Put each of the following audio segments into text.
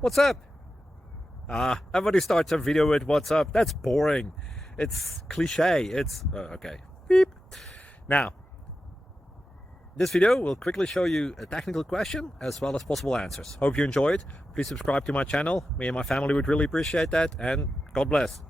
What's up? Everybody starts a video with what's up. That's boring. It's cliche. It's okay. Beep. Now, this video will quickly show you a technical question as well as possible answers. Hope you enjoy it. Please subscribe to my channel. Me and my family would really appreciate that, and God bless.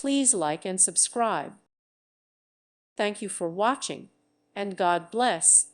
Please like and subscribe. Thank you for watching, and God bless.